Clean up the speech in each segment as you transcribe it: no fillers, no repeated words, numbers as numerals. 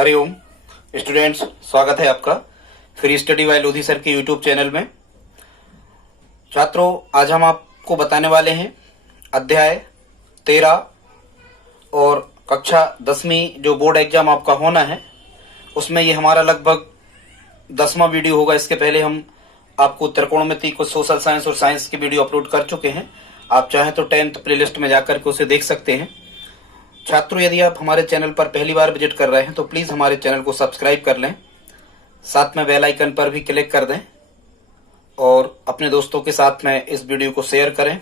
Hariom students, स्वागत है आपका free study bye Lodhi sir के यूट्यूब चैनल में। छात्रों, आज हम आपको बताने वाले हैं अध्याय 13 और कक्षा 10वीं जो बोर्ड एग्जाम आपका होना है उसमें ये हमारा लगभग 10वां वीडियो होगा। इसके पहले हम आपको त्रिकोणमिति, कुछ सोशल साइंस और साइंस की वीडियो अपलोड कर चुके हैं। आप चाहें तो 10th प्लेलिस्ट में जाकर के उसे देख सकते हैं। छात्रों, यदि आप हमारे चैनल पर पहली बार विजिट कर रहे हैं तो प्लीज हमारे चैनल को सब्सक्राइब कर लें, साथ में बेल आइकन पर भी क्लिक कर दें और अपने दोस्तों के साथ में इस वीडियो को शेयर करें,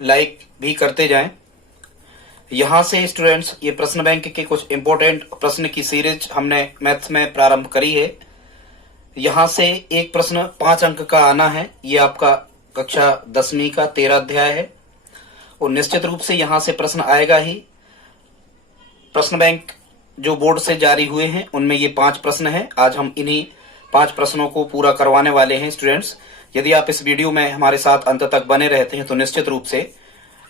लाइक भी करते जाएं। यहां से स्टूडेंट्स, ये प्रश्न बैंक के कुछ इंपॉर्टेंट प्रश्न की सीरीज हमने मैथ्स में प्रारंभ करी है। यहां से एक प्रश्न 5 अंक का आना है। ये आपका कक्षा 10वीं का 13 अध्याय है और निश्चित रूप से यहां से प्रश्न आएगा ही। प्रश्न बैंक जो बोर्ड से जारी हुए हैं उनमें ये 5 प्रश्न हैं। आज हम इन्हीं 5 प्रश्नों को पूरा करवाने वाले हैं। स्टूडेंट्स, यदि आप इस वीडियो में हमारे साथ अंत तक बने रहते हैं तो निश्चित रूप से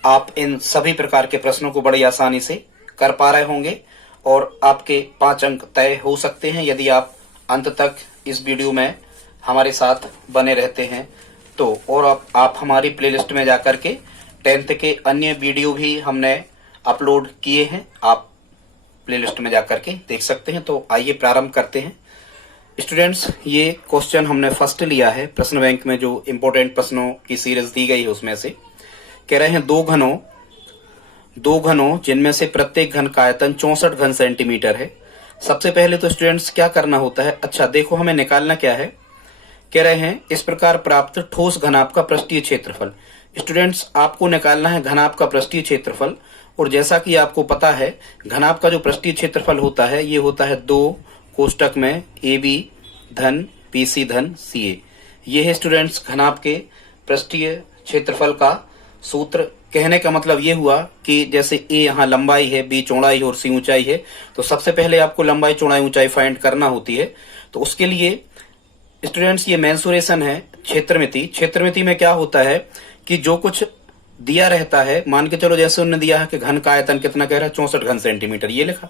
आप इन सभी प्रकार के प्रश्नों को बड़ी आसानी से कर पा रहे होंगे और आपके 5 अंक तय हो सकते हैं यदि आप अंत तक इस वीडियो में हमारे साथ बने रहते हैं तो। और आप हमारी प्लेलिस्ट में जाकर के 10th के अन्य वीडियो भी हमने अपलोड किए हैं, आप प्लेलिस्ट में जाकर के देख सकते हैं। तो आइए प्रारंभ करते हैं। स्टूडेंट्स, ये क्वेश्चन हमने फर्स्ट लिया है प्रश्न बैंक में, जो इंपॉर्टेंट प्रश्नों की सीरीज दी गई है उसमें से। कह रहे हैं दो घनों जिनमें से प्रत्येक घन का आयतन 64 घन सेंटीमीटर है। सबसे पहले तो स्टूडेंट्स क्या करना होता है, अच्छा देखो हमें निकालना क्या है। कह रहे हैं इस प्रकार प्राप्त ठोस घनाभ का पृष्ठीय क्षेत्रफल। स्टूडेंट्स, आपको निकालना है घनाभ का पृष्ठीय क्षेत्रफल, और जैसा कि आपको पता है घनाभ का जो पृष्ठीय क्षेत्रफल होता है ये होता है 2 कोष्टक में AB धन BC धन CA। ये है स्टूडेंट्स घनाभ के पृष्ठीय क्षेत्रफल का सूत्र। कहने का मतलब ये हुआ कि जैसे A यहाँ लंबाई है, B चौड़ाई है और C ऊंचाई है, तो सबसे पहले आपको लंबाई चौड़ाई ऊंचाई फाइंड करना होती है। तो उसके लिए स्टूडेंट्स ये मेंसुरेशन है क्षेत्रमिति। क्षेत्रमिति में क्या होता है कि जो कुछ दिया रहता है, मान के चलो जैसे उन्होंने दिया है कि घन का आयतन कितना कह रहा है 64 घन सेंटीमीटर, ये लिखा।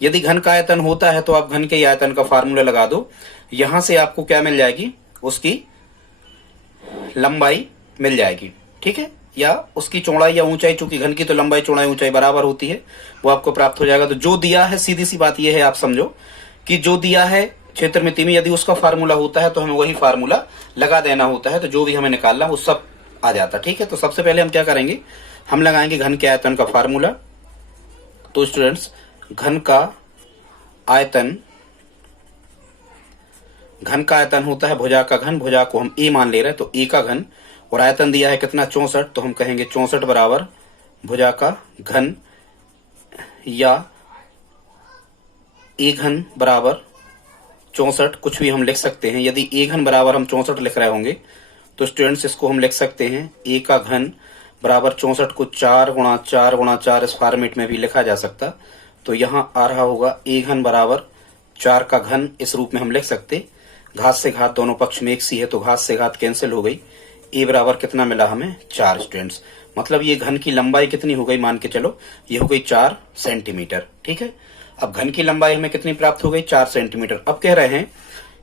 यदि घन का आयतन होता है तो आप घन के आयतन का फार्मूला लगा दो, यहां से आपको क्या मिल जाएगी, उसकी लंबाई मिल जाएगी, ठीक है, या उसकी चौड़ाई या ऊंचाई। चूंकि घन की तो लंबाई चौड़ाई ऊंचाई बराबर होती है, वो आपको प्राप्त हो जाएगा। तो जो दिया है, सीधी सी बात यह है, आप समझो कि जो दिया है क्षेत्रमिति में यदि उसका फार्मूला होता है तो हमें वही फार्मूला लगा देना होता है, तो जो भी हमें निकालना वो सब आ जाता, ठीक है। तो सबसे पहले हम क्या करेंगे, हम लगाएंगे घन के आयतन का फार्मूला। तो स्टूडेंट्स, घन का आयतन होता है भुजा का घन। भुजा को हम A मान ले रहे हैं तो A का घन, और आयतन दिया है कितना 64, तो हम कहेंगे 64 बराबर भुजा का घन, या A घन बराबर 64, कुछ भी हम लिख सकते हैं। यदि A घन बराबर हम 64 लिख रहे होंगे तो स्टूडेंट्स इसको हम लिख सकते हैं A का घन बराबर 64 को 4 गुणा 4 गुणा 4 इस फॉर्मेट में भी लिखा जा सकता। तो यहाँ आ रहा होगा A घन बराबर 4 का घन, इस रूप में हम लिख सकते। घात से घात दोनों पक्ष में एक सी है तो घात से घात कैंसिल हो गई। A बराबर कितना मिला हमें 4। स्टूडेंट्स, मतलब ये घन की लंबाई कितनी हो गई, मान के चलो ये हो गई 4 सेंटीमीटर, ठीक है। अब घन की लंबाई हमें कितनी प्राप्त हो गई, 4 सेंटीमीटर। अब कह रहे हैं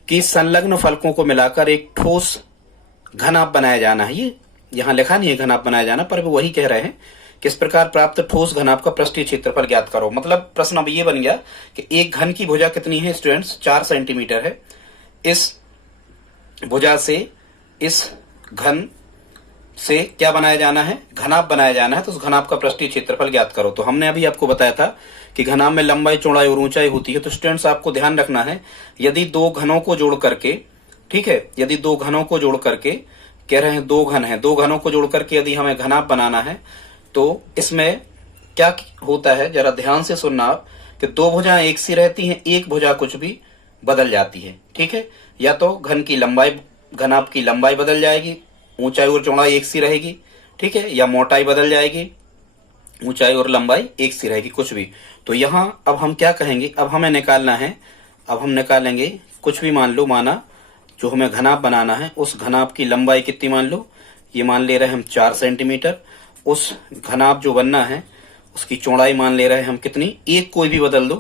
कि संलग्न फलकों को मिलाकर एक ठोस घनाभ बनाया जाना है। ये यहाँ लिखा नहीं है घनाभ बनाया जाना, पर वो वही कह रहे हैं किस प्रकार प्राप्त ठोस घनाभ का पृष्ठीय क्षेत्रफल ज्ञात करो। मतलब प्रश्न अब ये बन गया कि एक घन की भुजा कितनी है स्टूडेंट्स, 4 सेंटीमीटर है। इस भुजा से इस घन से क्या बनाया जाना है, घनाभ बनाया जाना है। तो उस घनाभ का पृष्ठीय क्षेत्रफल ज्ञात करो। तो हमने अभी आपको बताया था कि घनाभ में लंबाई चौड़ाई और ऊंचाई होती है। तो स्टूडेंट्स आपको ध्यान रखना है, यदि 2 घनों को जोड़ करके, ठीक है, यदि 2 घनों को जोड़ करके, कह रहे हैं 2 घन है, 2 घनों को जोड़ करके यदि हमें घनाभ बनाना है तो इसमें क्या होता है, जरा ध्यान से सुनना आप, कि 2 भुजाएं एक सी रहती हैं, एक भुजा कुछ भी बदल जाती है, ठीक है। या तो घनाभ की लंबाई बदल जाएगी, ऊंचाई और चौड़ाई एक सी रहेगी, ठीक है, या मोटाई बदल जाएगी, ऊंचाई और लंबाई एक सी रहेगी, कुछ भी। तो यहां अब हम क्या कहेंगे, अब हमें निकालना है, अब हम निकालेंगे कुछ भी मान लो, माना जो हमें घनाभ बनाना है उस घनाभ की लंबाई कितनी मान लो, ये मान ले रहे हैं हम 4 सेंटीमीटर। उस घनाभ जो बनना है उसकी चौड़ाई मान ले रहे हैं हम कितनी, एक कोई भी बदल दो,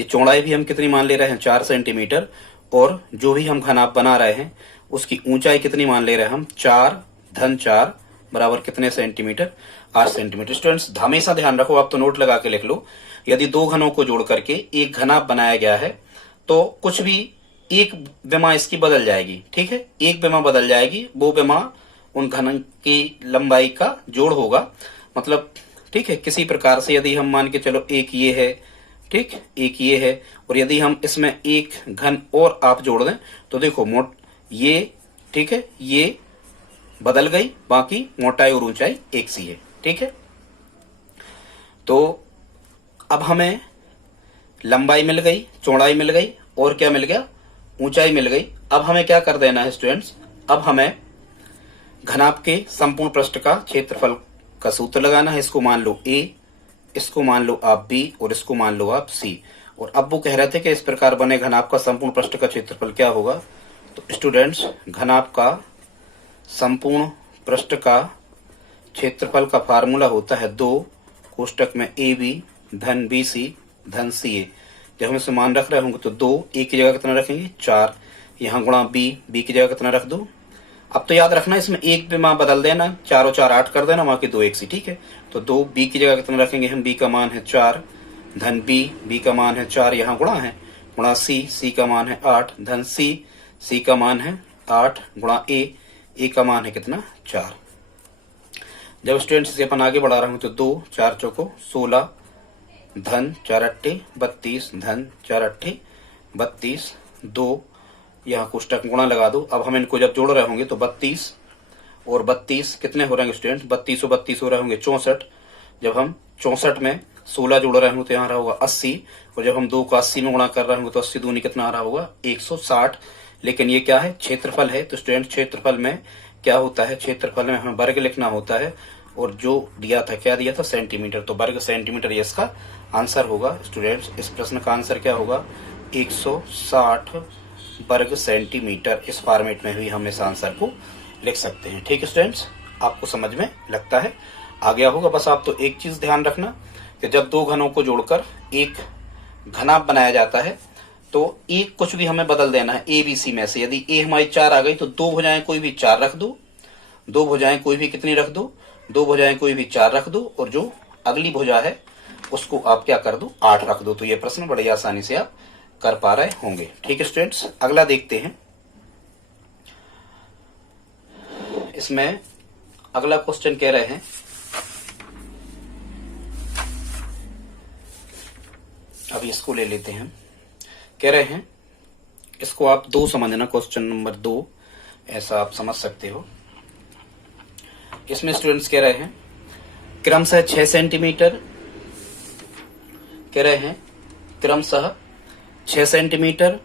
ये चौड़ाई भी हम कितनी मान ले रहे हैं 4 सेंटीमीटर, और जो भी हम घनाभ बना रहे हैं उसकी ऊंचाई कितनी मान ले रहे हैं हम 4 बराबर कितने सेंटीमीटर 8 सेंटीमीटर। स्टूडेंट्स हमेशा ध्यान रखो, आप तो नोट लगा के लिख लो, यदि दो घनों को जोड़ करके एक घनाभ बनाया गया है तो कुछ भी एक विमा इसकी बदल जाएगी, ठीक है, एक विमा बदल जाएगी, वो विमा उन घन की लंबाई का जोड़ होगा, मतलब ठीक है। किसी प्रकार से यदि हम मान के चलो एक ये है, ठीक, एक ये है, और यदि हम इसमें एक घन और आप जोड़ दें तो देखो ये, ठीक है, ये बदल गई, बाकी मोटाई और ऊंचाई एक सी है, ठीक है। तो अब हमें लंबाई मिल गई, चौड़ाई मिल गई, और क्या मिल गया, ऊंचाई मिल गई। अब हमें क्या कर देना है स्टूडेंट्स, अब हमें घनाभ के संपूर्ण पृष्ठ का क्षेत्रफल का सूत्र लगाना है। इसको मान लो A, इसको मान लो आप B, और इसको मान लो आप C। और अब वो कह रहे थे कि इस प्रकार बने घनाभ का संपूर्ण पृष्ठ का क्षेत्रफल क्या होगा। तो स्टूडेंट्स घनाभ का संपूर्ण पृष्ठ का क्षेत्रफल का फार्मूला होता है 2 कोष्टक में AB धन BC धन CA। जब हम इसे मान रख रहे होंगे तो 2 A की जगह कितना रखेंगे 4, यहाँ गुणा B की जगह कितना रख दो। अब तो याद रखना इसमें एक भी मान बदल देना, 4 और 4 8 कर देना, वहां की 2 एक सी, ठीक है। तो 2 B की जगह कितना रखेंगे हम, B का मान है 4 धन B का मान है 4, यहाँ गुणा है, गुणा C का मान है 8 धन C का मान है 8 गुणा A का मान है कितना 4। जब स्टूडेंट्स इसे अपन आगे बढ़ा रहे हूं तो 2 4 चौको 16 धन 4 अट्ठे 32 धन 4 अट्ठे 32, 2 यहाँ कोष्टक गुणा लगा दो। अब हम इनको जब जोड़ रहे होंगे तो 32 और 32 कितने हो रहे होंगे स्टूडेंट, 32 और 32 हो रहे होंगे 64। जब हम 64 में 16 जोड़ रहे होंगे तो यहाँ रहा होगा 80, और जब हम 2 को 80 में गुणा कर रहे होंगे तो 80 दूनी कितना आ रहा होगा 160। लेकिन ये क्या है, क्षेत्रफल है, तो स्टूडेंट क्षेत्रफल में क्या होता है, क्षेत्रफल में हमें वर्ग लिखना होता है, और जो दिया था क्या दिया था सेंटीमीटर, तो वर्ग सेंटीमीटर ये इसका आंसर होगा। स्टूडेंट्स इस प्रश्न का आंसर क्या होगा 160 वर्ग सेंटीमीटर। इस फॉर्मेट में भी हम इस आंसर को लिख सकते हैं, ठीक है स्टूडेंट्स, आपको समझ में लगता है आ गया होगा। बस आप तो एक चीज ध्यान रखना कि जब दो घनों को जोड़कर एक घनाभ बनाया जाता है तो एक कुछ भी हमें बदल देना है ABC में से। यदि A हमारी 4 आ गई तो 2 भुजाएं कोई भी 4 रख दो, 2 भुजाएं कोई भी कितनी रख दो, 2 भुजाएं कोई भी 4 रख दो, और जो अगली भुजा है उसको आप क्या कर दो 8 रख दो। तो ये प्रश्न बड़ी आसानी से आप कर पा रहे होंगे, ठीक है स्टूडेंट्स। अगला देखते हैं, इसमें अगला क्वेश्चन कह रहे हैं, अब इसको ले लेते हैं। कह रहे हैं इसको आप 2 समझना, क्वेश्चन नंबर 2 ऐसा आप समझ सकते हो। इसमें स्टूडेंट्स कह रहे हैं क्रमशः 6 सेंटीमीटर, कह रहे हैं क्रमशः 6 सेंटीमीटर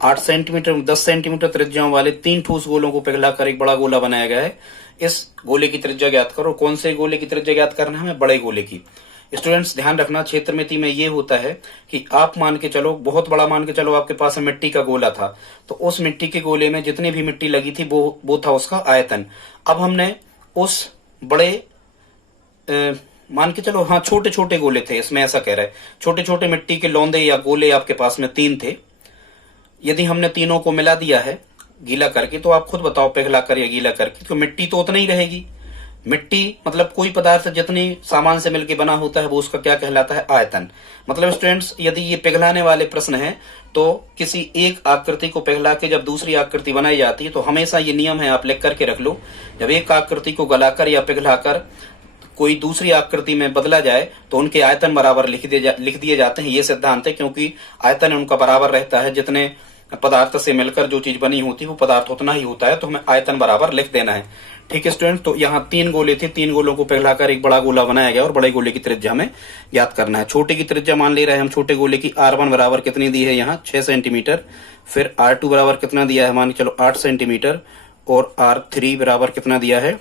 8 सेंटीमीटर 10 सेंटीमीटर त्रिज्याओं वाले 3 ठोस गोलों को पिघलाकर एक बड़ा गोला बनाया गया है। इस गोले की त्रिज्या ज्ञात करो। कौन से गोले की त्रिज्या ज्ञात करना है हमें, बड़े गोले की। स्टूडेंट्स ध्यान रखना, क्षेत्रमिति में ये होता है कि आप मान के चलो, बहुत बड़ा मान के चलो आपके पास मिट्टी का गोला था, तो उस मिट्टी के गोले में जितनी भी मिट्टी लगी थी वो था उसका आयतन। अब हमने उस बड़े मान के चलो, हाँ छोटे छोटे गोले थे इसमें, ऐसा कह रहा है छोटे छोटे मिट्टी के लौंदे या गोले आपके पास में 3 थे। यदि हमने तीनों को मिला दिया है गीला करके, तो आप खुद बताओ पिघला कर या गीला करके, तो मिट्टी तो उतना ही रहेगी। मिट्टी मतलब कोई पदार्थ जितनी सामान से मिलकर बना होता है वो उसका क्या कहलाता है, आयतन। मतलब स्टूडेंट्स यदि ये पिघलाने वाले प्रश्न है तो किसी एक आकृति को पिघला के जब दूसरी आकृति बनाई जाती है तो हमेशा ये नियम है, आप लिख करके रख लो, जब एक आकृति को गलाकर या पिघलाकर कोई दूसरी आकृति में बदला जाए तो उनके आयतन बराबर लिख दिए जाते हैं। ये सिद्धांत है, क्योंकि आयतन उनका बराबर रहता है, जितने पदार्थ से मिलकर जो चीज बनी होती है वो पदार्थ उतना ही होता है, तो हमें आयतन बराबर लिख देना है, ठीक है स्टूडेंट। तो यहाँ 3 गोले थे, 3 गोलों को पिघलाकर एक बड़ा गोला बनाया गया और बड़े गोले की त्रिज्या हमें ज्ञात करना है। छोटे की त्रिज्या मान ले रहे हैं हम, छोटे गोले की R1 बराबर कितनी दी है यहाँ 6 सेंटीमीटर, फिर R2 बराबर कितना दिया है मान चलो 8 सेंटीमीटर, और R3 बराबर कितना दिया है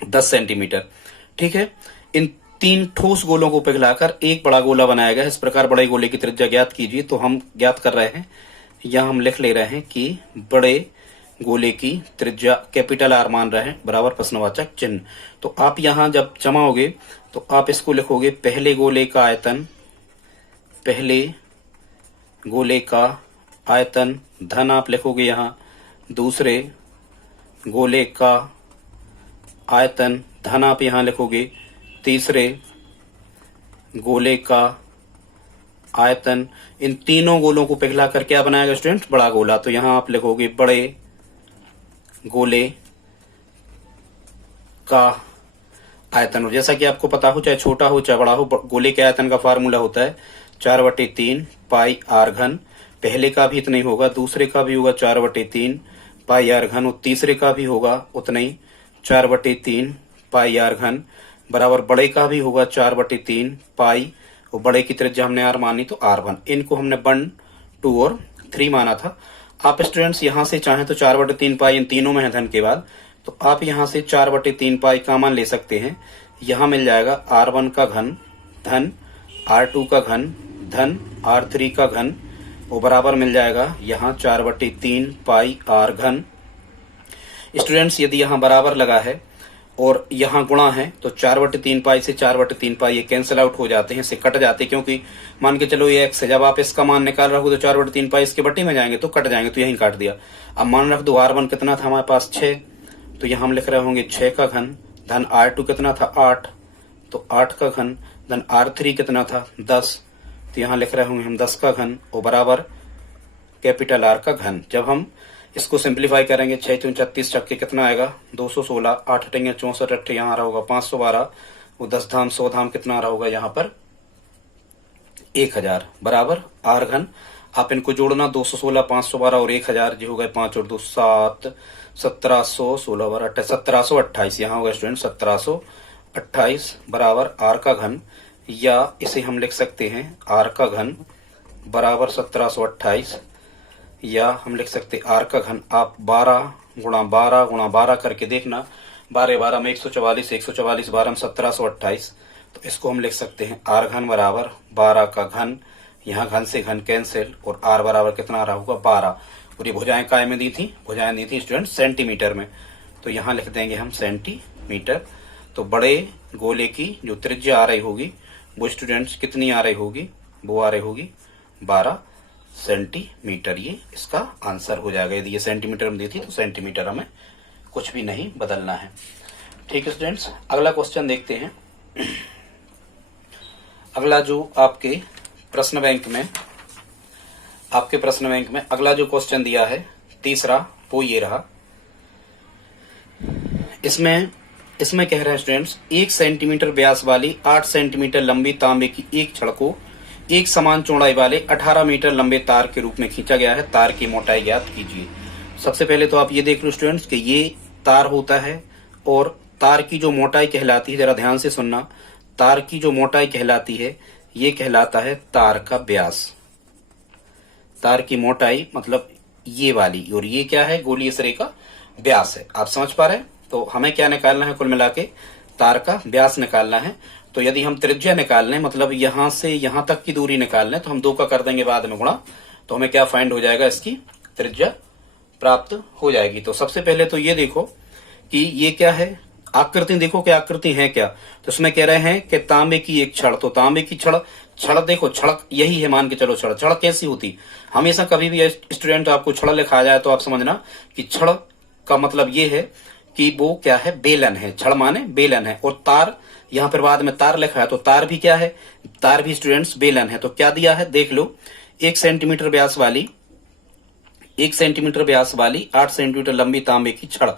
10 सेंटीमीटर, ठीक है। इन 3 ठोस गोलों को पिघलाकर एक बड़ा गोला बनाया गया। इस प्रकार बड़े गोले की त्रिज्या ज्ञात कीजिए। तो हम ज्ञात कर रहे हैं, यहां हम लिख ले रहे हैं कि बड़े गोले की त्रिज्या कैपिटल R मान रहे हैं बराबर प्रश्नवाचक चिन्ह। तो आप यहां जब जमाओगे तो आप इसको लिखोगे पहले गोले का आयतन पहले गोले का आयतन धन आप लिखोगे यहाँ, दूसरे गोले का आयतन धन आप यहाँ लिखोगे, तीसरे गोले का आयतन। इन तीनों गोलों को पिघला कर क्या बनाएगा स्टूडेंट्स? बड़ा गोला। तो यहाँ आप लिखोगे बड़े गोले का आयतन। और जैसा कि आपको पता हो, चाहे छोटा हो चाहे बड़ा हो, गोले के आयतन का फार्मूला होता है 4/3 पाई आर घन। पहले का भी इतना ही होगा, दूसरे का भी होगा 4/3 पाई आर घन, और तीसरे का भी होगा उतना ही 4/3 पाई आर घन, बराबर बड़े का भी होगा 4/3 पाई, और बड़े की त्रिज्या हमने आर मानी तो R1। इनको हमने 1, 2 और 3 माना था। आप स्टूडेंट्स यहाँ से चाहें तो 4/3 पाई इन तीनों में है धन के बाद, तो आप यहाँ से 4/3 पाई का मान ले सकते हैं। यहाँ मिल जाएगा R1 का घन धन R2 का घन धन R3 का घन, वो बराबर मिल जाएगा यहाँ 4/3 पाई आर घन। स्टूडेंट्स यदि यहाँ बराबर लगा है और यहाँ गुणा है तो 4/3 पाई से 4/3 पाई ये कैंसिल आउट हो जाते हैं, इससे कट जाते हैं, क्योंकि मान के चलो ये x है, जब आप इसका मान निकाल रहे हो तो 4/3 पाई इसके बट्टी में जाएंगे तो कट जाएंगे, तो यहीं काट दिया। अब मान रख दो R1 कितना था हमारे पास 6, तो यहाँ हम लिख रहे होंगे 6 का घन धन R2 कितना था 8, तो 8 का घन धन R3 कितना था 10, तो यहाँ लिख रहे होंगे हम 10 का घन, और बराबर कैपिटल R का घन। जब हम इसको सिंप्लीफाई करेंगे 6 × 36 चक्के कितना आएगा 216, 8 × 64 8 यहाँ आ रहा होगा 512, वो 10 धाम 100 धाम कितना आ रहा होगा यहाँ पर 1000, बराबर आर घन। आप इनको जोड़ना 216 512 और 1000, जो हो गए 5 और 2 7, 1700 16 बार 28 1728, यहाँ होगा स्टूडेंट 1728 बराबर आर का घन, या इसे हम लिख सकते हैं आर का घन बराबर 1728, या हम लिख सकते आर का घन आप 12 गुणा 12 गुणा 12 करके देखना, 12 12 में 144, 144 12 में 1728, तो इसको हम लिख सकते हैं आर घन बराबर 12 का घन, यहाँ घन से घन कैंसिल, और आर बराबर कितना आ रहा होगा 12, और ये भुजाएं काय में दी थी? भुजाएं दी थी स्टूडेंट सेंटीमीटर में, तो यहाँ लिख देंगे हम सेंटीमीटर। तो बड़े गोले की जो त्रिज्या आ रही होगी वो स्टूडेंट्स कितनी आ रही होगी? वो आ रही होगी 12 सेंटीमीटर। ये इसका आंसर हो जाएगा। यदि ये सेंटीमीटर में दी थी तो सेंटीमीटर हमें कुछ भी नहीं बदलना है। ठीक है स्टूडेंट्स, अगला क्वेश्चन देखते हैं। अगला जो आपके प्रश्न बैंक में अगला जो क्वेश्चन दिया है तीसरा, वो ये रहा। इसमें कह रहे हैं स्टूडेंट्स 1 सेंटीमीटर व्यास वाली 8 सेंटीमीटर लंबी तांबे की एक छड़ को एक समान चौड़ाई वाले 18 मीटर लंबे तार के रूप में खींचा गया है, तार की मोटाई ज्ञात कीजिए। सबसे पहले तो आप ये देख लो स्टूडेंट्स कि ये तार होता है, और तार की जो मोटाई कहलाती है, जरा ध्यान से सुनना, तार की जो मोटाई कहलाती है ये कहलाता है तार का व्यास। तार की मोटाई मतलब ये वाली, और ये क्या है? गोलीय सिरे का व्यास है। आप समझ पा रहे हैं? तो हमें क्या निकालना है? कुल मिला के तार का व्यास निकालना है। तो यदि हम त्रिज्या निकाल लें, मतलब यहां से यहां तक की दूरी निकाल लें, तो हम 2 का कर देंगे बाद में गुणा, तो हमें क्या फाइंड हो जाएगा? इसकी त्रिज्या प्राप्त हो जाएगी। तो सबसे पहले तो ये देखो कि ये क्या है, आकृति देखो कि आकृति है क्या। तो इसमें कह रहे हैं कि तांबे की एक छड़, तो तांबे की छड़ देखो, छड़ यही है, मान के चलो छड़ कैसी होती? हमेशा कभी भी स्टूडेंट आपको छड़ लिखा जाए तो आप समझना कि छड़ का मतलब ये है कि वो क्या है? बेलन है। छड़ माने बेलन है। और तार, यहाँ पर बाद में तार लिखा है, तो तार भी क्या है? तार भी स्टूडेंट्स बेलन है। तो क्या दिया है देख लो, 1 सेंटीमीटर व्यास वाली 8 सेंटीमीटर लंबी तांबे की छड़,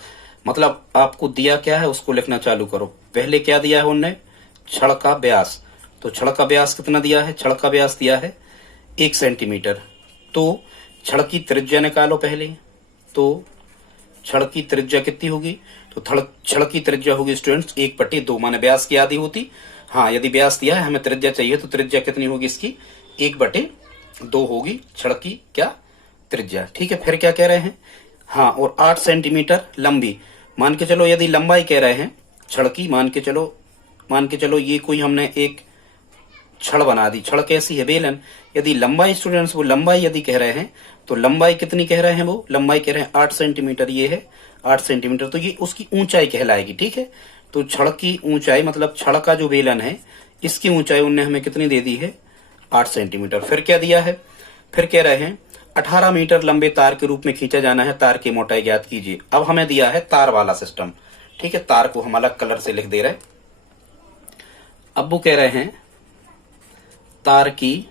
मतलब आपको दिया क्या है उसको लिखना चालू करो। पहले क्या दिया है उन्होंने? छड़ का व्यास। तो छड़ का व्यास कितना दिया है? छड़ का व्यास दिया है 1 सेंटीमीटर। तो छड़ की त्रिज्या निकालो पहले। तो छड़ की त्रिज्या कितनी होगी? तो छड़ की त्रिज्या होगी स्टूडेंट्स 1/2, माने व्यास की आधी होती। हाँ, यदि व्यास दिया है, हमें त्रिज्या चाहिए, तो त्रिज्या कितनी होगी इसकी? 1/2 होगी छड़ की क्या? त्रिज्या। ठीक है, फिर क्या कह रहे हैं? हाँ, और 8 सेंटीमीटर लंबी, मान के चलो यदि लंबाई कह रहे हैं छड़ की, मान के चलो ये कोई हमने एक छड़ बना दी। छड़ कैसी है? बेलन। यदि लंबाई स्टूडेंट्स, वो लंबाई यदि कह रहे हैं, तो लंबाई कितनी कह रहे हैं? वो लंबाई कह रहे हैं 8 सेंटीमीटर। ये है 8 सेंटीमीटर, तो ये उसकी ऊंचाई कहलाएगी। ठीक है, तो छड़ की ऊंचाई मतलब छड़ का जो बेलन है इसकी ऊंचाई उनने हमें कितनी दे दी है? 8 सेंटीमीटर। फिर क्या दिया है, फिर कह रहे हैं 18 मीटर लंबे तार के रूप में खींचा जाना है, तार की मोटाई ज्ञात कीजिए। अब हमें दिया है तार वाला सिस्टम, ठीक है, तार को हम अलग कलर से लिख दे रहे हैं। अब वो कह रहे हैं तार की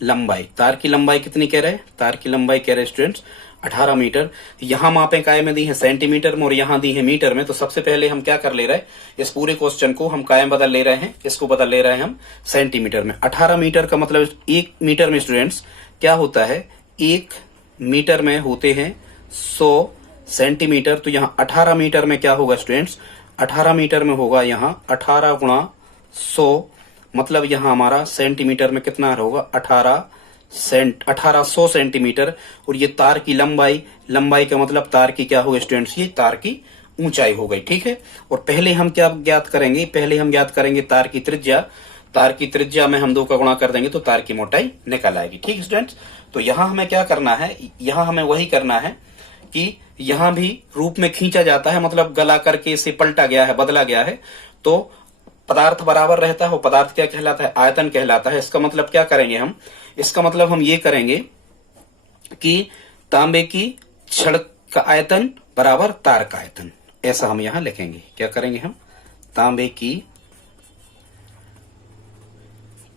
लंबाई, तार की लंबाई कितनी कह रहे हैं, तार की लंबाई कह रहे हैं स्टूडेंट्स 18 मीटर। यहां मापे काय में दी है सेंटीमीटर में और यहां दी है मीटर में। तो सबसे पहले हम क्या कर ले रहे हैं, इस पूरे क्वेश्चन को हम काय में बदल ले रहे हैं, इसको बदल ले रहे हैं हम सेंटीमीटर में। 18 मीटर का मतलब 1 मीटर में स्टूडेंट्स क्या होता है, 1 मीटर में होते हैं 100 सेंटीमीटर। तो यहाँ 18 मीटर में क्या होगा स्टूडेंट्स, 18 मीटर में होगा यहाँ 18 गुणा 100, मतलब यहाँ हमारा सेंटीमीटर में कितना होगा 1800 सेंटीमीटर। और ये तार की लंबाई, लंबाई का मतलब तार की क्या होगा स्टूडेंट्स, ये तार की ऊंचाई हो गई, ठीक है। और पहले हम क्या ज्ञात करेंगे, पहले हम ज्ञात करेंगे तार की त्रिज्या। तार की त्रिज्या में हम 2 का गुणा कर देंगे तो तार की मोटाई निकल आएगी, ठीक है स्टूडेंट्स। तो यहाँ हमें क्या करना है, यहाँ हमें वही करना है कि यहाँ भी रूप में खींचा जाता है, मतलब गला करके इसे पलटा गया है, बदला गया है, तो पदार्थ बराबर रहता है। वो पदार्थ क्या कहलाता है, आयतन कहलाता है। इसका मतलब क्या करेंगे हम, इसका मतलब हम ये करेंगे कि तांबे की छड़ का आयतन बराबर तार का आयतन, ऐसा हम यहां लिखेंगे। क्या करेंगे हम, तांबे की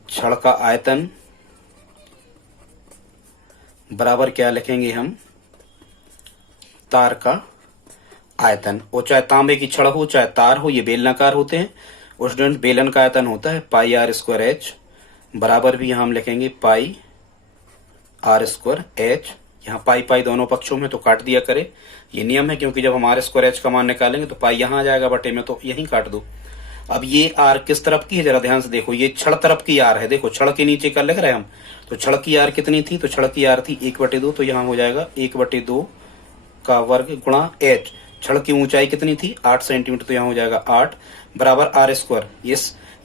छड़ का आयतन बराबर क्या लिखेंगे हम, तार का आयतन। और चाहे तांबे की छड़ हो चाहे तार हो, ये बेलनाकार होते हैं। और स्टूडेंट बेलन का आयतन होता है पाई आर स्क्वायर एच, बराबर भी यहां हम लिखेंगे पाई आर स्क्वायर एच। यहाँ पाई पाई दोनों पक्षों में तो काट दिया करे, ये नियम है, क्योंकि जब हम आर स्क्वायर एच का मान निकालेंगे तो पाई यहां आ जाएगा बटे में, तो यहीं काट दो। अब ये आर किस तरफ की है जरा ध्यान से देखो, ये छड़ तरफ की आर है। देखो छड़ के नीचे का लिख रहे हैं हम, तो छड़ की आर कितनी थी, तो छड़ की आर थी 1/2, तो यहाँ हो जाएगा 1/2 का वर्ग गुणा एच। छड़ की ऊंचाई कितनी थी 8 सेंटीमीटर, तो यहाँ हो जाएगा 8 बराबर आर स्क्वायर।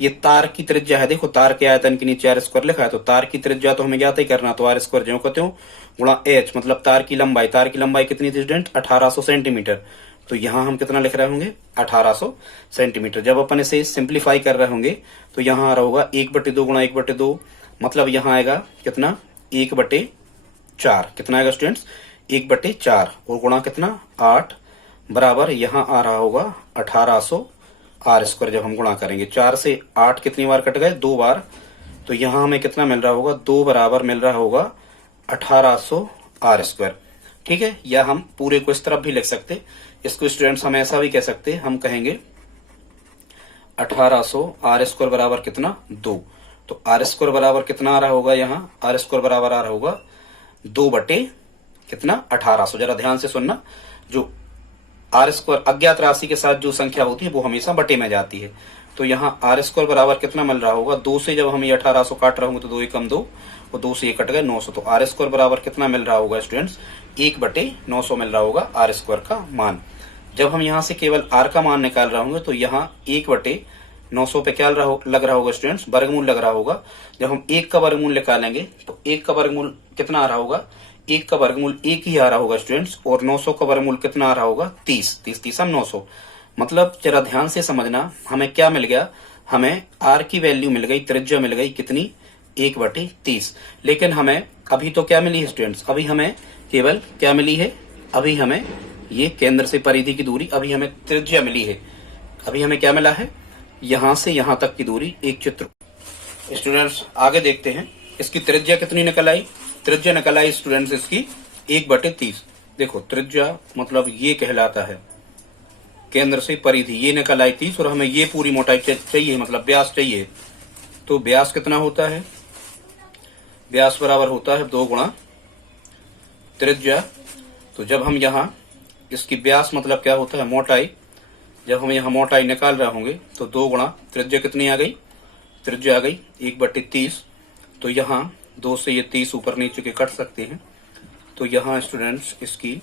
ये तार की त्रिज्या है, देखो तार के आयतन के नीचे आर स्क्वायर लिखा है, तो तार की त्रिज्या तो हमें ज्ञात ही करना, तो आर स्क्वायर ज्यों कहते हो गुणा एच, मतलब तार की लंबाई। तार की लंबाई कितनी थी स्टूडेंट 1800 सेंटीमीटर, तो यहाँ हम कितना लिख रहे होंगे 1800 सेंटीमीटर। जब अपन इसे सिंप्लीफाई कर रहे होंगे तो यहाँ आ रहा होगा 1/2 गुणा 1/2, मतलब यहाँ आएगा कितना 1/4, कितना आएगा स्टूडेंट्स 1/4, और गुणा कितना 8 बराबर यहाँ आ रहा होगा 1800 आर स्क्वायर। जब हम गुणा करेंगे 4 से 8 कितनी बार कट गए, 2 बार, तो यहाँ हमें कितना मिल रहा होगा 2 बराबर मिल रहा होगा 1800 आर स्क्वायर, ठीक है। या हम पूरे को इस तरफ भी लिख सकते, इसको स्टूडेंट्स हम ऐसा भी कह सकते, हम कहेंगे 1800 आर स्क्वायर बराबर कितना 2, तो आर स्क्वायर बराबर कितना आ रहा होगा, यहाँ आर स्क्वायर बराबर आ रहा होगा 2 बटे कितना 1800। जरा ध्यान से सुनना, जो आर स्क्वायर अज्ञात राशि के साथ जो संख्या होती है वो हमेशा बटे में जाती है। तो यहाँ आर स्क्वायर बराबर कितना मिल रहा होगा, 2 से जब हम ये 1800 काट रहे होंगे तो 2 एकम 2, और 2 से ये कट गए 900, तो आर स्क्वायर बराबर कितना मिल रहा होगा स्टूडेंट्स 1/900 मिल रहा होगा आर स्क्वायर का मान। जब हम यहाँ से केवल आर का मान निकाल रहे होंगे तो यहाँ 1/900 पे क्या लग रहा होगा स्टूडेंट्स, वर्गमूल लग रहा होगा। जब हम 1 का वर्गमूल निकालेंगे तो 1 का वर्गमूल कितना आ रहा होगा, 1 का वर्गमूल 1 ही आ रहा होगा स्टूडेंट्स, और 900 का वर्गमूल कितना आ रहा होगा 30, 30 900। मतलब जरा ध्यान से समझना, हमें क्या मिल गया, हमें आर की वैल्यू मिल गई, त्रिज्या मिल गई कितनी 1/30। लेकिन हमें अभी तो क्या मिली है स्टूडेंट्स, अभी हमें केवल क्या मिली है, अभी हमें ये केंद्र से परिधि की दूरी, अभी हमें त्रिज्या मिली है। अभी हमें क्या मिला है, यहां से यहां तक की दूरी एक चित्र। स्टूडेंट्स आगे देखते हैं, इसकी त्रिज्या कितनी निकल आई, त्रिज्या निकल आई स्टूडेंट्स इसकी 1/30। देखो त्रिज्या मतलब ये कहलाता है केंद्र से परिधि, ये निकल आई 30, और हमें ये पूरी मोटाई चाहिए, मतलब व्यास चाहिए। तो व्यास कितना होता है, व्यास बराबर होता है 2 गुणा त्रिज्या। तो जब हम यहाँ इसकी व्यास मतलब क्या होता है मोटाई, जब हम यहाँ मोटाई निकाल रहे होंगे तो 2 गुणा त्रिज्या कितनी आ गई, त्रिज्या आ गई 1/30। तो यहाँ 2 से ये 30 ऊपर नीचे के कट सकते हैं, तो यहाँ स्टूडेंट्स इसकी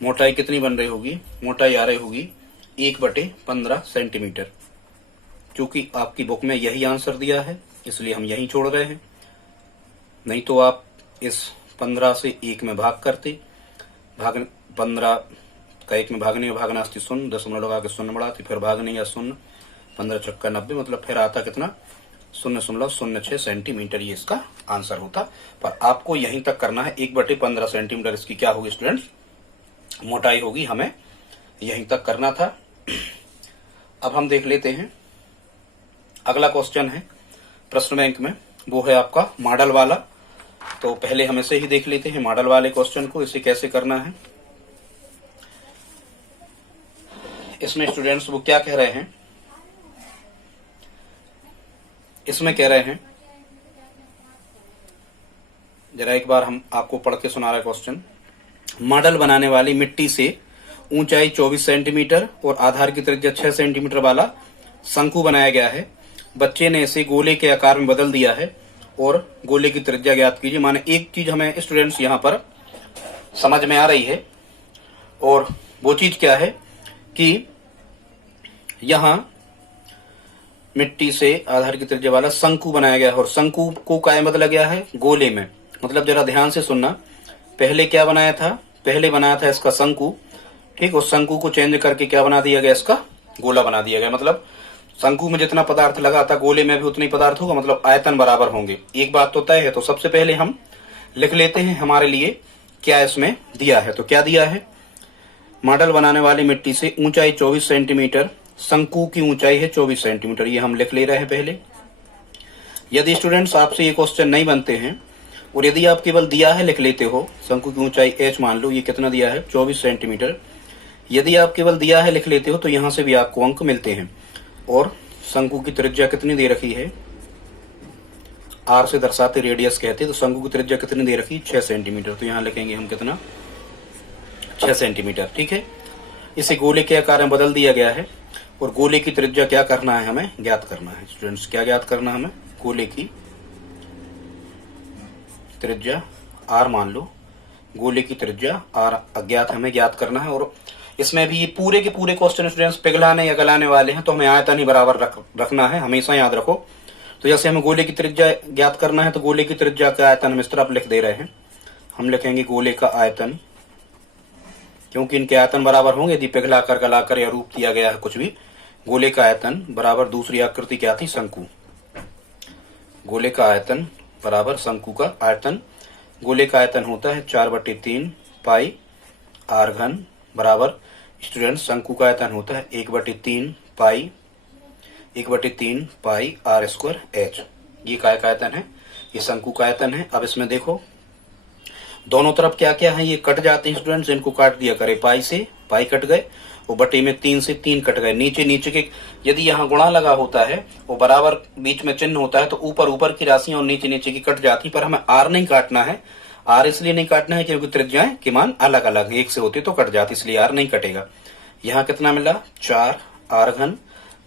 मोटाई कितनी बन रही होगी, मोटाई आ रही होगी 1/15 सेंटीमीटर। क्योंकि आपकी बुक में यही आंसर दिया है इसलिए हम यही छोड़ रहे हैं, नहीं तो आप इस 15 से 1 में भाग करते, 15 का 1 में भागने में भागना अस्ति 0, दशमलव लगा के 0 बढ़ाते, फिर भागने या 0, 15 छक्का 90, मतलब फिर आता कितना 0.06 सेंटीमीटर, ये इसका आंसर होता। पर आपको यहीं तक करना है, 1/15 सेंटीमीटर इसकी क्या होगी स्टूडेंट्स, मोटाई होगी, हमें यहीं तक करना था। अब हम देख लेते हैं अगला क्वेश्चन है प्रश्न बैंक में, वो है आपका मॉडल वाला। तो पहले हम इसे ही देख लेते हैं मॉडल वाले क्वेश्चन को, इसे कैसे करना है। इसमें स्टूडेंट्स वो क्या कह रहे हैं, इसमें कह रहे हैं, जरा एक बार हम आपको पढ़ के सुना रहे क्वेश्चन। मॉडल बनाने वाली मिट्टी से ऊंचाई 24 सेंटीमीटर और आधार की त्रिज्या 6 सेंटीमीटर वाला शंकु बनाया गया है। बच्चे ने इसे गोले के आकार में बदल दिया है और गोले की त्रिज्या ज्ञात कीजिए। माने एक चीज हमें स्टूडेंट्स यहाँ पर समझ में आ रही है, और वो चीज क्या है कि यहाँ मिट्टी से आधार की त्रिज्या वाला शंकु बनाया गया है, और शंकु को क्या बदला गया है, गोले में। मतलब जरा ध्यान से सुनना, पहले क्या बनाया था, पहले बनाया था इसका शंकु, ठीक, उस शंकु को चेंज करके क्या बना दिया गया, इसका गोला बना दिया गया। मतलब शंकु में जितना पदार्थ लगा था गोले में भी उतनी पदार्थ होगा, मतलब आयतन बराबर होंगे। एक बात तो तय है। तो सबसे पहले हम लिख लेते हैं हमारे लिए क्या इसमें दिया है। तो क्या दिया है, मॉडल बनाने वाली मिट्टी से ऊंचाई 24 सेंटीमीटर, शंकु की ऊंचाई है 24 सेंटीमीटर, ये हम लिख ले रहे हैं पहले। यदि स्टूडेंट्स आपसे ये क्वेश्चन नहीं बनते हैं और यदि आप केवल दिया है लिख लेते हो, शंकु की ऊंचाई h मान लो, ये कितना दिया है 24 सेंटीमीटर, यदि आप केवल दिया है लिख लेते हो तो यहां से भी आपको अंक मिलते हैं। और शंकु की त्रिज्या कितनी दे रखी है, r से दर्शाते रेडियस कहते हैं, तो शंकु की त्रिज्या कितनी दे रखी, 6 सेंटीमीटर। तो यहाँ लिखेंगे हम कितना, 6 सेंटीमीटर, ठीक है। इसे गोले के आकार में बदल दिया गया है, और गोले की त्रिज्या क्या करना है, हमें ज्ञात करना है। स्टूडेंट्स क्या ज्ञात करना है हमें, गोले की त्रिज्या r मान लो, गोले की त्रिज्या r अज्ञात हमें ज्ञात करना है। और इसमें भी ये पूरे के पूरे क्वेश्चन स्टूडेंट्स पिघलाने या गलाने वाले हैं, तो हमें आयतन ही बराबर रखना है, हमेशा याद रखो। तो जैसे हमें गोले की त्रिज्या ज्ञात करना है, तो गोले की त्रिज्या का आयतन हम इस तरफ लिख दे रहे हैं, हम लिखेंगे गोले का आयतन, क्योंकि इनके आयतन बराबर होंगे यदि पिघला कर गला कर या रूप दिया गया है कुछ भी। गोले का आयतन बराबर दूसरी आकृति क्या थी, शंकु। गोले का आयतन बराबर शंकु का आयतन। गोले का आयतन होता है 4/3 पाई r घन बराबर स्टूडेंट शंकु का आयतन होता है 1/3 पाई r स्क्वायर h। ये काय का आयतन है, ये शंकु का आयतन है। अब इसमें देखो दोनों तरफ क्या क्या है, ये कट जाते हैं स्टूडेंट्स, इनको काट दिया करे, पाई से पाई कट गए, और बटे में 3 से 3 कट गए। नीचे नीचे के यदि यहाँ गुणा लगा होता है, वो बराबर बीच में चिन्ह होता है, तो ऊपर ऊपर की राशियां और नीचे नीचे की कट जाती। पर हमें r नहीं काटना है, r इसलिए नहीं काटना है क्योंकि त्रिज्याएं के मान अलग अलग, एक से होती तो कट जाती, इसलिए r नहीं कटेगा। यहाँ कितना मिला, 4 r घन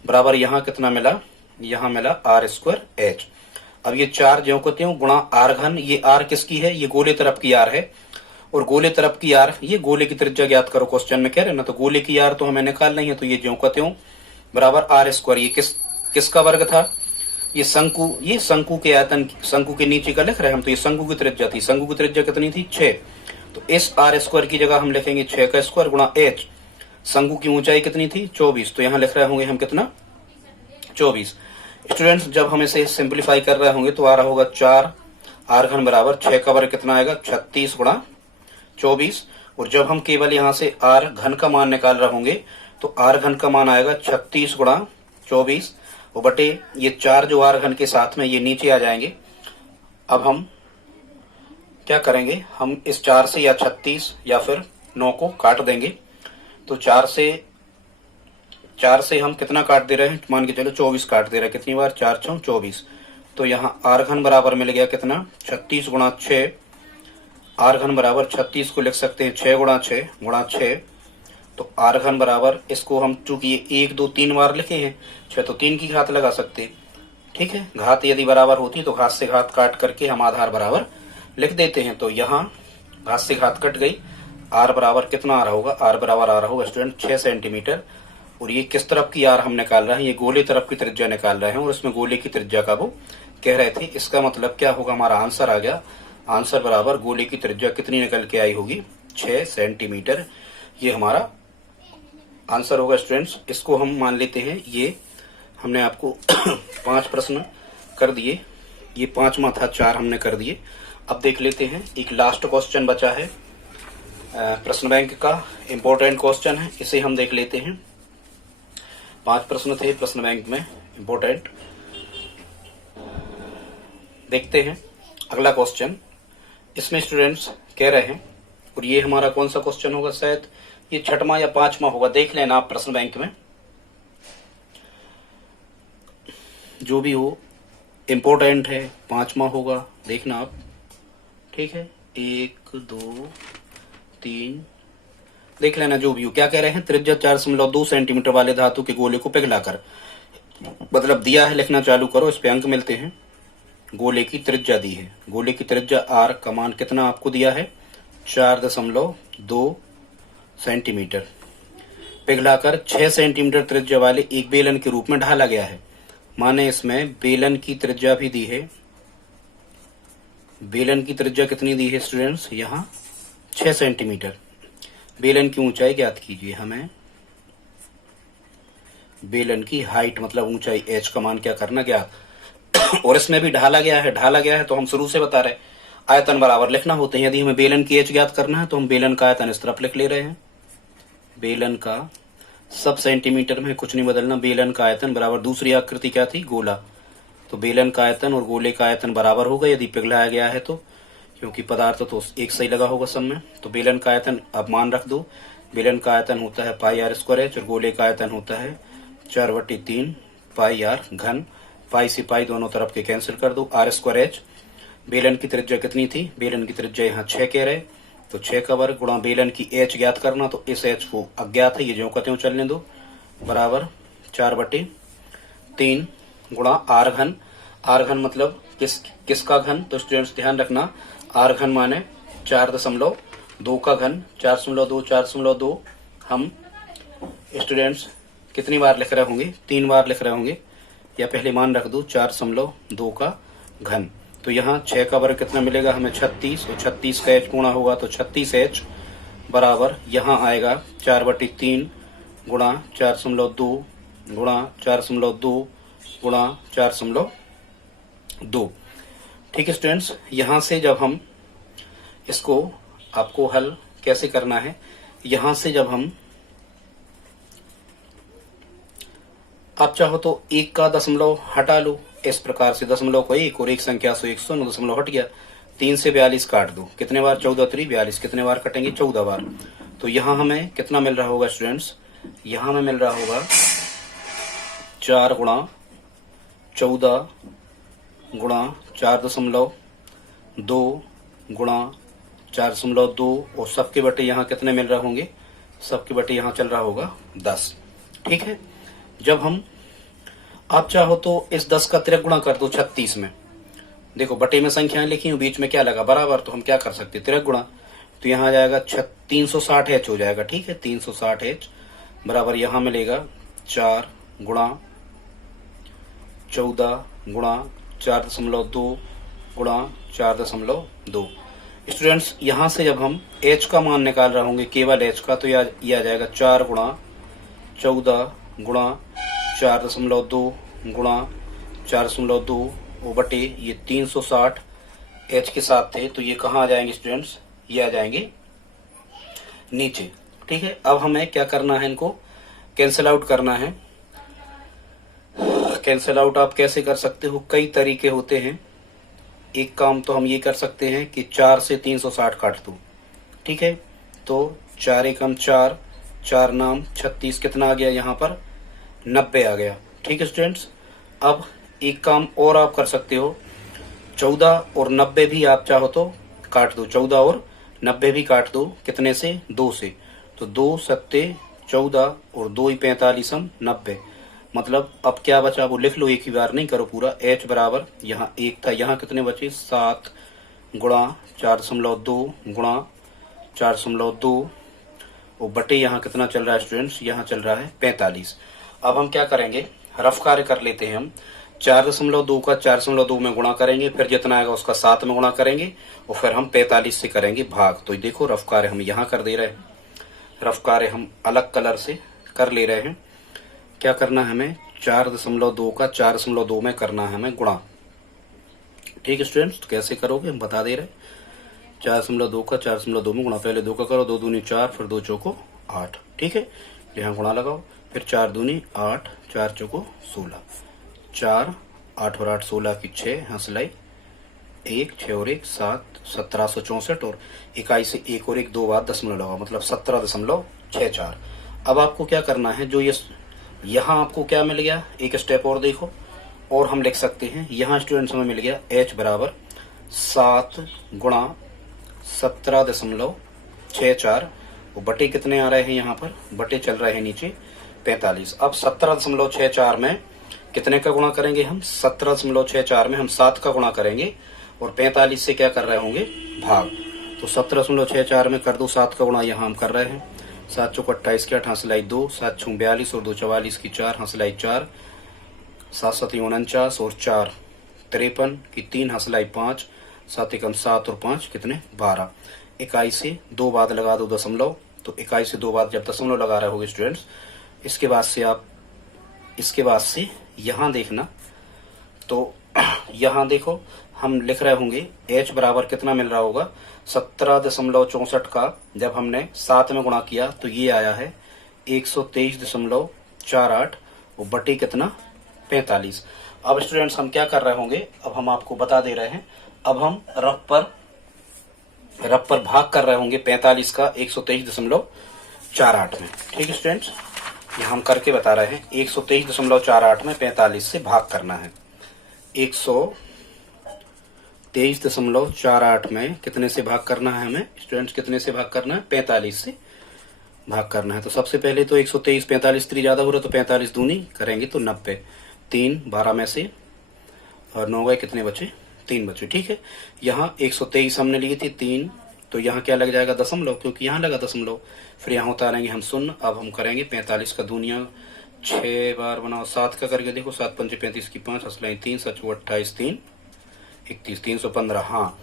बराबर यहाँ कितना मिला, यहाँ मिला r स्क्वायर h। अब ये 4 ज्यों को त्यों गुणा r घन, ये r किसकी है, ये गोले तरफ की r है, और गोले तरफ की r, ये गोले की त्रिज्या ज्ञात करो क्वेश्चन में कह रहे ना, तो गोले की r तो हमें निकाल नहीं है, तो ये ज्यों का त्यों बराबर r स्क्वायर। ये किसका वर्ग था, ये शंकु, ये शंकु के आयतन, शंकु के नीचे का लिख रहे हैं हम, तो ये शंकु की त्रिज्या थी, शंकु की त्रिज्या कितनी थी, 6। तो इस r स्क्वायर की जगह हम लिखेंगे 6 का स्क्वायर गुणा h। शंकु की ऊंचाई कितनी थी, 24, तो यहाँ लिख रहे होंगे हम कितना, 24। स्टूडेंट्स जब हम इसे सिंप्लीफाई कर रहे होंगे तो आ रहा होगा 4 r घन बराबर 6 का वर्ग कितना आएगा, 36 गुणा 24। और जब हम केवल यहाँ से r घन का मान निकाल रहे होंगे तो r घन का मान आएगा 36 गुणा 24, और बटे ये 4 जो r घन के साथ में ये नीचे आ जाएंगे। अब हम क्या करेंगे, हम इस 4 से या 36 या फिर 9 को काट देंगे। तो 4 से हम कितना काट दे रहे हैं, मान के चलो 24 काट दे रहे हैं, कितनी बार, 4 × 24। तो यहाँ r घन बराबर मिल गया कितना, 36 गुणा 6। r घन बराबर 36 को लिख सकते हैं 6 गुणा 6 गुणा 6। तो r घन बराबर, इसको हम चूंकि 1 2 3 बार लिखे हैं, 6 तो 3 की घात लगा सकते, ठीक है। घात यदि बराबर होती तो घात से घात काट करके हम आधार बराबर लिख देते हैं। तो यहाँ घात से घात कट गई, r बराबर कितना आ रहा होगा, r बराबर आ रहा होगा स्टूडेंट 6 सेंटीमीटर। और ये किस तरफ की r हम निकाल रहे हैं, ये गोले तरफ की त्रिज्या निकाल रहे हैं, और इसमें गोले की त्रिज्या का वो कह रहे थे। इसका मतलब क्या होगा, हमारा आंसर आ गया, आंसर बराबर गोले की त्रिज्या कितनी निकल के आई होगी, 6 सेंटीमीटर। ये हमारा आंसर होगा स्टूडेंट्स। इसको हम मान लेते हैं, ये हमने आपको 5 प्रश्न कर दिए, ये 5वां था, 4 हमने कर दिए। अब देख लेते हैं, एक लास्ट क्वेश्चन बचा है प्रश्न बैंक का, इम्पोर्टेंट क्वेश्चन है, इसे हम देख लेते हैं। 5 प्रश्न थे प्रश्न बैंक में इम्पोर्टेंट। देखते हैं अगला क्वेश्चन। इसमें स्टूडेंट्स कह रहे हैं, और ये हमारा कौन सा क्वेश्चन होगा, शायद ये 6वां या 5वां होगा, देख लेना आप प्रश्न बैंक में, जो भी हो इम्पोर्टेंट है, 5वां होगा, देखना आप, ठीक है। 1 2 3 देख लेना जो भी हो। क्या कह रहे हैं, त्रिज्या 4.2 सेंटीमीटर वाले धातु के गोले को पिघलाकर, मतलब दिया है, लिखना चालू करो, इस पे अंक मिलते हैं। गोले की त्रिज्या दी है, गोले की त्रिज्या आर का मान कितना आपको दिया है, 4.2 सेंटीमीटर, पिघलाकर 6 सेंटीमीटर त्रिज्या वाले एक बेलन के रूप में ढाला गया है। माने इसमें बेलन की त्रिज्या भी दी है। बेलन की त्रिज्या कितनी दी है स्टूडेंट्स, यहाँ 6 सेंटीमीटर। बेलन की ऊंचाई ज्ञात कीजिए, हमें बेलन की हाइट मतलब ऊंचाई h का मान क्या करना ज्ञात। और इसमें भी ढाला गया है, ढाला गया है तो हम शुरू से बता रहे आयतन बराबर लिखना होते हैं। यदि हमें बेलन की h ज्ञात करना है तो हम बेलन का आयतन इस तरफ लिख ले रहे हैं। बेलन का सब सेंटीमीटर में कुछ नहीं बदलना, बेलन का आयतन बराबर दूसरी आकृति क्या थी, गोला, तो बेलन का आयतन और गोले का आयतन बराबर होगा यदि पिघलाया गया है तो, क्योंकि पदार्थ तो एक सही लगा होगा सब में। तो बेलन का आयतन अब मान रख दो, बेलन का आयतन होता है पाई आर स्क्वायर एच और गोले का आयतन होता है 4/3 पाई आर घन। पाई से पाई दोनों तरफ के कैंसिल कर दो, आर स्क्वायर एच। बेलन की त्रिज्या कितनी थी, बेलन की त्रिज्या यहाँ 6 कह रहे, तो 6 का वर्ग गुणा बेलन की एच ज्ञात करना, तो इस एच को अज्ञात है, ये ज्यों का त्यों चलने दो, बराबर 4/3 गुणा आर घन। आर घन मतलब किसका घन, तो स्टूडेंट्स ध्यान रखना, आर घन माने 4.2 का घन, 4.2 हम स्टूडेंट्स कितनी बार लिख रहे होंगे, 3 बार लिख रहे होंगे, या पहले मान रख दो 4.2 का घन। तो यहाँ 6 का वर्ग कितना मिलेगा हमें, 36, और 36 का h गुणा होगा तो 36h बराबर यहाँ आएगा 4/3 गुणा 4.2 गुणा 4.2 गुणा 4.2। ठीक है स्टूडेंट्स, यहाँ से जब हम इसको आपको हल कैसे करना है, यहाँ से जब हम आप चाहो तो 1 का दशमलव हटा लो, इस प्रकार से दशमलव को 1 और एक संख्या से 100 दशमलव हट गया। 3 से 42 काट दो, कितने बार, 14×3 42, कितने बार कटेंगे, 14 बार। तो यहाँ हमें कितना मिल रहा होगा स्टूडेंट्स, यहाँ हमें मिल रहा होगा 4 गुणा 14 गुणा 4.2 गुणा 4.2 और सबके बटे यहाँ कितने मिल रहे होंगे, सबके बटे यहाँ चल रहा होगा 10। ठीक है, जब हम आप चाहो तो इस 10 का तिरक गुणा कर दो 36 में, देखो बटे में संख्याएं लिखी हूं, बीच में क्या लगा बराबर, तो हम क्या कर सकते तिरक गुणा, तो यहाँ आ जाएगा 360h हो जाएगा। ठीक है, 360h बराबर यहाँ मिलेगा 4 गुणा 14 गुणा 4.2 गुणा 4.2। स्टूडेंट्स यहाँ से जब हम h का मान निकाल रहे होंगे, केवल h का, तो ये आ जाएगा 4 गुणा 14 गुणा 4.2 गुणा 4.2 वो बटे ये 360 h के साथ थे, तो ये कहाँ आ जाएंगे स्टूडेंट्स, ये आ जाएंगे नीचे। ठीक है, अब हमें क्या करना है, इनको कैंसिल आउट करना है। कैंसिल आउट आप कैसे कर सकते हो, कई तरीके होते हैं। एक काम तो हम ये कर सकते हैं कि 4 से 360 काट दो। ठीक है, तो 4 एकम 4, 4 नाम 36, कितना आ गया यहाँ पर 90 आ गया। ठीक है स्टूडेंट्स, अब एक काम और आप कर सकते हो, 14 और 90 भी आप चाहो तो काट दो, 14 और 90 भी काट दो, कितने से, 2 से, तो 2 सत्ते 14 और 2 ही 45 90। मतलब अब क्या बचा वो लिख लो, एक ही बार नहीं करो पूरा। h बराबर यहाँ 1 था, यहाँ कितने बचे 7 गुणा 4.2 गुणा 4.2 और बटे यहाँ कितना चल रहा है स्टूडेंट्स, यहाँ चल रहा है 45। अब हम क्या करेंगे, रफ कार्य कर लेते हैं हम। 4.2 का 4.2 में गुणा करेंगे, फिर जितना आएगा उसका 7 में गुणा करेंगे और फिर हम 45 से करेंगे भाग। तो देखो रफ कार्य हम यहाँ कर दे रहे हैं, रफ कार्य हम अलग कलर से कर ले रहे हैं। क्या करना है हमें, 4.2 का 4.2 में करना है हमें गुणा। ठीक है स्टूडेंट्स, तो कैसे करोगे हम बता दे रहे हैं। 4.2 का 4.2 में गुणा, पहले 2 का करो, 2 दूनी 4, फिर 2 चौको 8। ठीक है, यहाँ गुणा लगाओ, फिर 4 दूनी 8, 4 चौको 16, 4 8 और 8 16 की 6, यहाँ सिलाई 1 6 और 1 7, 1764 और इकाई से 1 और 1 2 बार दशमलव लगाओ, मतलब 17.64। अब आपको क्या करना है, जो ये यहाँ आपको क्या मिल गया, एक स्टेप और देखो, और हम लिख सकते हैं यहाँ स्टूडेंट्स हमें मिल गया h बराबर 7 गुणा 17.64, वो बटे कितने आ रहे हैं, यहाँ पर बटे चल रहे हैं नीचे 45। अब 17.64 में कितने का गुणा करेंगे हम, 17.64 में हम 7 का गुणा करेंगे और 45 से क्या कर रहे होंगे, भाग। तो 17.64 में कर दो 7 का गुणा, यहाँ हम कर रहे हैं 7 चौक 28 की 8, हंसलाई 2, 7 छूं 42 और 2 44 की 4, हंसलाई 4, 7 7 49 और 4 53 की 3, हंसलाई 5, 7 एकम 7 और 5 कितने 12। इकाई से 2 बाद लगा दो दशमलव, तो इकाई से 2 बाद जब दशमलव लगा रहे होगे स्टूडेंट्स, इसके बाद से यहाँ देखना, तो यहाँ देखो हम लिख रहे होंगे h बराबर कितना मिल रहा होगा, 17.64 का जब हमने 7 में गुणा किया तो ये आया है 123.48 और बटे कितना 45। अब स्टूडेंट्स हम क्या कर रहे होंगे, अब हम आपको बता दे रहे हैं, अब हम रफ पर भाग कर रहे होंगे 45 का 123.48 में। ठीक है स्टूडेंट्स, ये हम करके बता रहे हैं, 123.48 में 45 से भाग करना है। 123.48 में कितने से भाग करना है हमें स्टूडेंट्स, कितने से भाग करना है, 45 से भाग करना है। तो सबसे पहले तो 123 45 3 ज्यादा हो रहा है, तो 45 दूनी करेंगे तो 90, 3 12 में से और 9 गए, कितने बचे 3 बचे। ठीक है, यहाँ 123 हमने लिए थे 3, तो यहाँ क्या लग जाएगा दशमलव, क्योंकि यहाँ लगा दशमलव, फिर यहाँ उतारेंगे हम 0। अब हम करेंगे 45 का दूनिया 6 बार बनाओ, 7 का करके देखो, 7 पंचे 35 की 5, हंसलाई 3, 7 28 3 31 315। हाँ,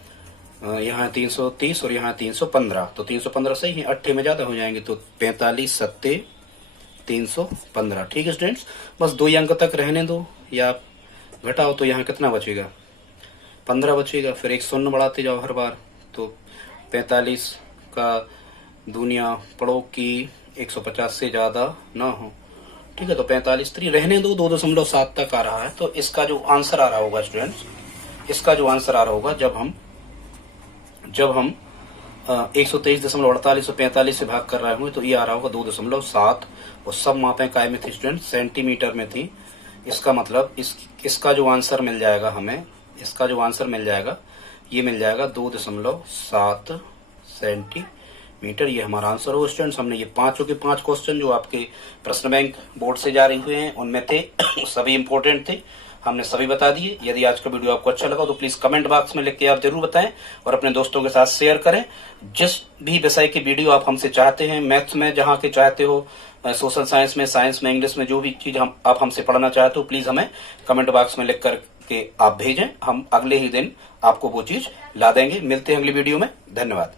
यहाँ 330 और यहाँ 315, तो 315 सही है, 8 में ज्यादा हो जाएंगे तो 45 7 315। ठीक है स्टूडेंट्स, बस 2 अंक तक रहने दो, या घटाओ तो यहाँ कितना बचेगा 15 बचेगा, फिर एक 0 बढ़ाते जाओ हर बार, तो 45 का दुनिया पढ़ो कि 150 से ज्यादा ना हो। ठीक है, तो 45 3 रहने दो, 2.7 तक आ रहा है। तो इसका जो आंसर आ रहा होगा स्टूडेंट्स, इसका जो आंसर आ रहा होगा जब हम 123.48 और 45 से भाग कर रहे होंगे, तो ये आ रहा होगा 2.7 और सब मापें काय में थी स्टूडेंट, सेंटीमीटर में थी। इसका मतलब इसका जो आंसर मिल जाएगा हमें, इसका जो आंसर मिल जाएगा ये मिल जाएगा 2.7 सेंटीमीटर। ये हमारा आंसर हो स्टूडेंट्स। हमने ये 5 के 5 क्वेश्चन जो आपके प्रश्न बैंक बोर्ड से जारी हुए हैं उनमें थे सभी इंपॉर्टेंट थे, हमने सभी बता दिए। यदि आज का वीडियो आपको अच्छा लगा तो प्लीज कमेंट बॉक्स में लिख के आप जरूर बताएं और अपने दोस्तों के साथ शेयर करें। जिस भी विषय की वीडियो आप हमसे चाहते हैं, मैथ्स में जहां के चाहते हो, सोशल साइंस में, साइंस में, इंग्लिश में, जो भी चीज आप हमसे पढ़ना चाहते हो, प्लीज हमें कमेंट बॉक्स में लिख करके आप भेजें। हम अगले ही दिन आपको वो चीज ला देंगे। मिलते हैं अगली वीडियो में, धन्यवाद।